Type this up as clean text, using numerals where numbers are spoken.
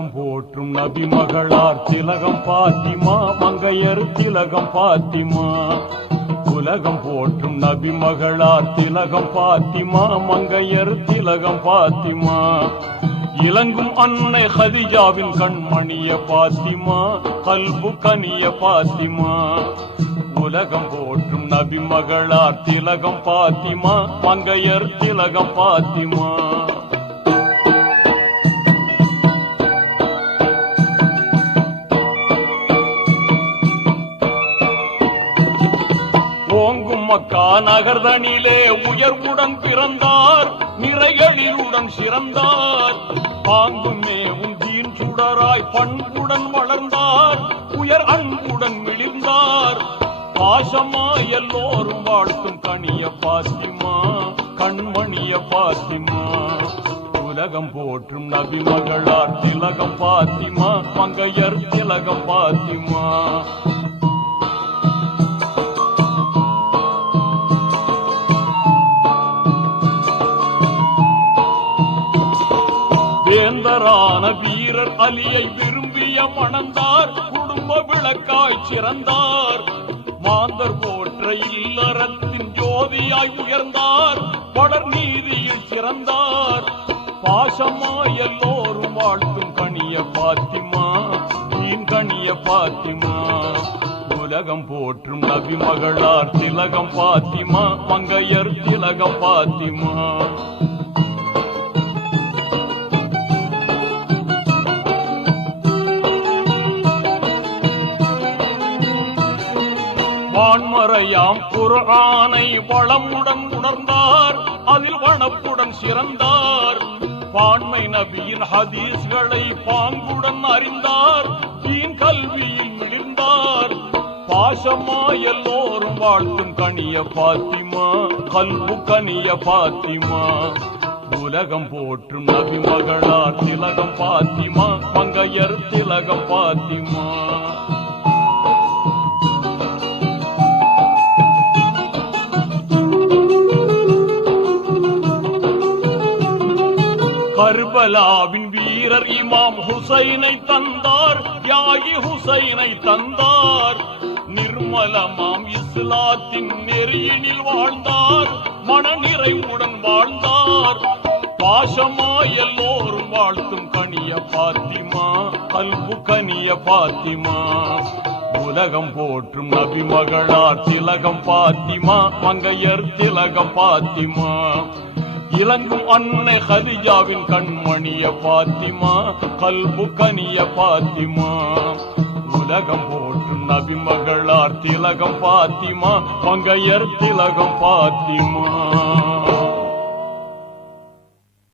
உலகம் போற்றும் நபி மகளார் திலகம் பாத்திமா, மங்கையர் திலகம் பாத்திமா. உலகம் போற்றும் நபி மகளார் திலகம் பாத்திமா, மங்கையர் திலகம் பாத்திமா. இலங்கும் அன்னை ஹதிஜாவின் கண்மணிய பாத்திமா, கல்பு கனிய பாத்திமா. உலகம் போற்றும் நபி மகளார் திலகம் பாத்திமா, மங்கையர் திலகம் பாத்திமா. ஓங்கும் மக்கா நகர்தனிலே உயர்வுடன் பிறந்தார், நிறைகளிலுடன் சிறந்தார். பாங்கும் மேவும் தீன் சுடராய் பண்புடன் வளர்ந்தார், உயர் அன்புடன் மிளிர்ந்தார். பாசமா எல்லோரும் வாழ்த்தும் கனிய பாத்திமா, கண்மணிய பாத்திமா. உலகம் போற்றும் நபி மகளார் திலகம் பாத்திமா, மங்கையர் திலகம் பாத்திமா. வேந்தரான வீரர் அலியை விரும்பிய மணந்தார், குடும்ப விளக்காய் சிறந்தார். மாந்தர் போற்ற இல்லறத்தின் ஜோதியாய் உயர்ந்தார், படர் நீதியில் சிறந்தார். பாசமாய் எல்லோரும் வாழ்த்தும் கனிய பாத்திமா, வீண் கனிய பாத்திமா. உலகம் போற்றும் நபி மகளார் திலகம் பாத்திமா, மங்கையர் திலகம் பாத்திமா. வான்மறையாம் குர்ஆனை வளமுடன் உணர்ந்தார், அதில் வனப்புடன் சிறந்தார். பான்மை நபியின் ஹதீஸ்களை பாங்குடன் அறிந்தார், தீன் கல்வியில் மிளிர்ந்தார். பாசமாய் எல்லோரும் வாழ்த்தும் கனிய பாத்திமா, கல்பு கனிய பாத்திமா. உலகம் போற்றும் நபி மகளார் திலகம் பாத்திமா, மங்கையர் திலகம் பாத்திமா. கர்பலாவின் வீரர் இமாம் ஹுசைனை தந்தார், தியாகி ஹுசைனை தந்தார். நிர்மலமாம் இஸ்லாத்தின் நெறியினில் வாழ்ந்தார், மனநிறைவுடன் வாழ்ந்தார். பாசமாய் எல்லோரும் வாழ்த்தும் கனிய பாத்திமா, கல்பு கனிய பாத்திமா. உலகம் போற்றும் நபி மகளார் திலகம் பாத்திமா, மங்கையர் திலகம் பாத்திமா. இலங்கும் அன்னை ஹதிஜாவின் கண்மணிய பாத்திமா, கல்பு கனிய பாத்திமா. உலகம் போற்றும் நபி மகளார் திலகம் பாத்திமா, மங்கையர் திலகம் பாத்திமா.